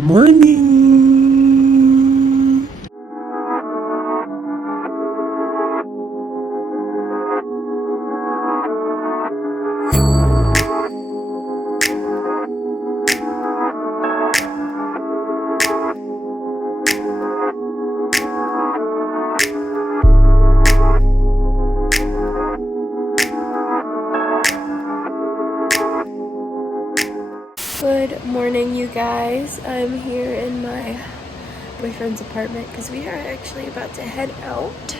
Good morning. Good morning, you guys. I'm here in my boyfriend's apartment because we are actually about to head out.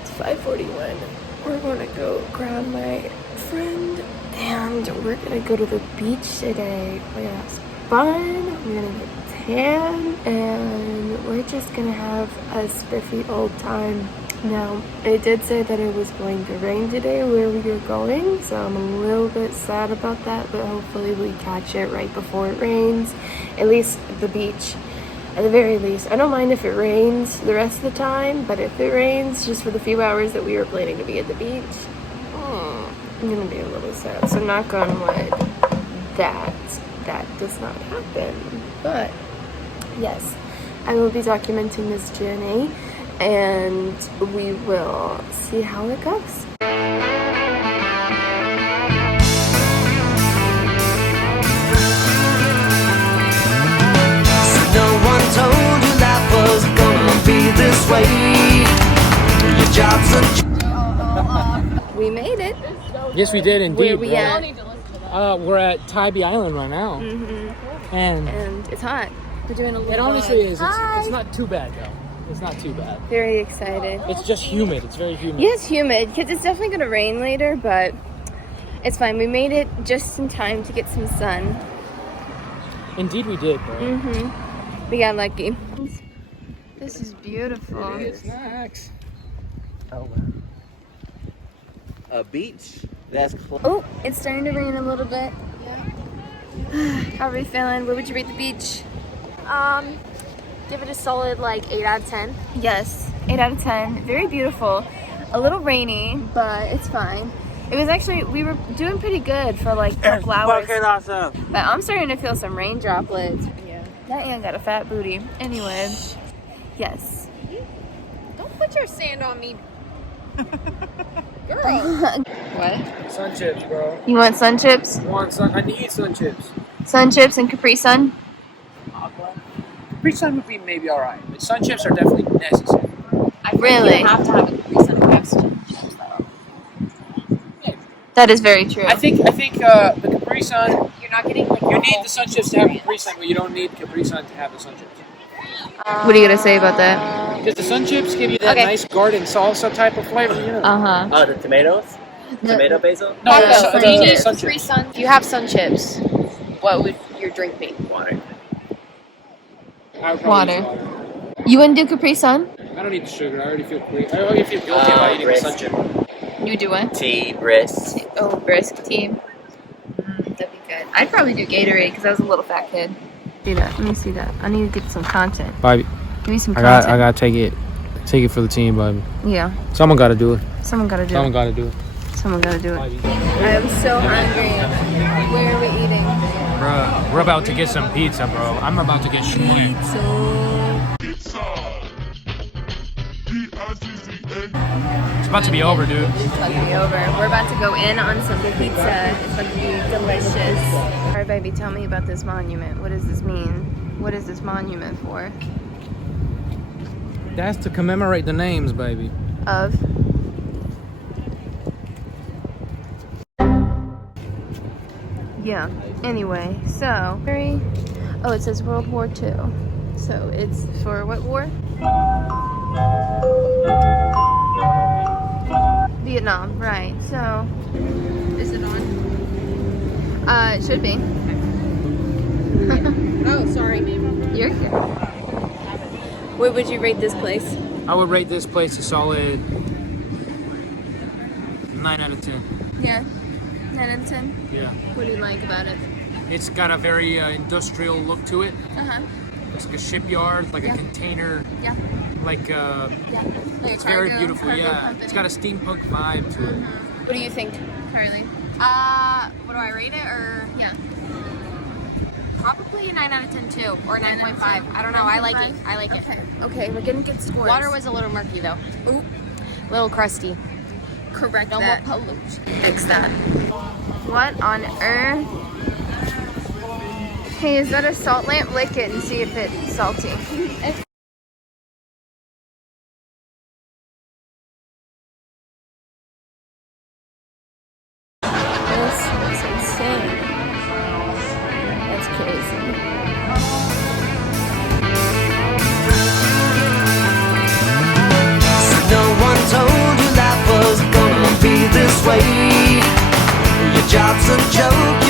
It's 5:41. We're gonna go grab my friend and we're gonna go to the beach today. We're gonna have some fun, we're gonna get tan, and we're just gonna have a spiffy old time. Now, it did say that it was going to rain today where we are going, so I'm a little bit sad about that, but hopefully we catch it right before it rains, at least at the beach. At the very least, I don't mind if it rains the rest of the time, but if it rains just for the few hours that we were planning to be at the beach, I'm gonna be a little sad. So knock on wood, that does not happen. But yes, I will be documenting this journey and we will see how it goes. No one told you life was gonna be this way. Your job's a We made it. Yes, we did indeed. Where we bro. at? We're at Tybee Island right now, and And it's hot. We're doing a little it honestly vlog. is. It's not too bad though. It's not too bad. Very excited. It's just humid. It's very humid. Yeah, it's humid because it's definitely gonna rain later, but it's fine. We made it just in time to get some sun. Indeed, we did, bro. We got lucky. This is beautiful. Snacks. Oh, wow. A beach? That's close. Oh, it's starting to rain a little bit. Yeah. How are we feeling? What would you rate the beach? Give it a solid like 8 out of 10. Yes, 8 out of 10. Very beautiful. A little rainy, but it's fine. It was actually, we were doing pretty good for like a couple hours. awesome. But I'm starting to feel some rain droplets. Yeah. That Ann got a fat booty. Anyway, yes. Don't put your sand on me. Girl. What? Sun chips, bro. You want sun chips? I need sun chips. Sun chips and Capri Sun? Capri Sun would be maybe all right, but sun chips are definitely necessary. I think Really? you have to have a Capri Sun and chips though. That is very true. I think the Capri Sun. You're not getting like You need the sun chips to have Capri Sun, but you don't need Capri Sun to have the sun chips. What are you gonna say about that? Because the sun chips give you that Okay. nice garden salsa type of flavor, you know. Uh-huh. Oh, the tomatoes? Tomato basil? No, Yeah. the Do you need sun Capri chips. Sun? If you have sun chips, what would your drink be? Water. I would probably use Water. You wouldn't do Capri Sun? I don't need the sugar. I already feel guilty about eating the sun brisk. chip. You do what? Tea, brisk. Oh, brisk tea. That'd be good. I'd probably do Gatorade because I was a little fat kid. See that? Let me see that. I need to get some content. Baby, Give me some I content. gotta take it for the team, baby. Yeah. Someone gotta do it. Someone gotta do Someone it. gotta do it. Someone gotta do it. Baby. I am so hungry. Where are we eating? Bro, we're about to get some pizza, bro. I'm about to get shredded. It's about to be over, dude. It's about to be over. We're about to go in on some pizza. It's about to be delicious. All right, baby, tell me about this monument. What does this mean? What is this monument for? That's to commemorate the names, baby. Of? Yeah. Anyway, so oh, it says World War II. So it's for what war? Vietnam, right? So Is it on? it should be. Oh, sorry. You're here. What would you rate this place? I would rate this place a solid 9 out of 10. Yeah. 9 out of 10. Yeah. What do you like about it? It's got a very industrial look to it. Uh-huh. It's like a shipyard, like Yeah. a container, Yeah. like Yeah. Like it's very beautiful. Yeah, it's got a steampunk vibe to it. What do you think, Carly? What do I rate it or? Yeah. Probably 9 out of 10 too, or 9.5. I don't know. I like it. I like it. Okay, we're gonna get scores. Water was a little murky though. Ooh. A little crusty. correct No that. more pollute. Fix that. What on earth? Hey, is that a salt lamp? Lick it and see if it's salty. This is insane. That's crazy. No one told you life was gonna be this way. Your job's a joke.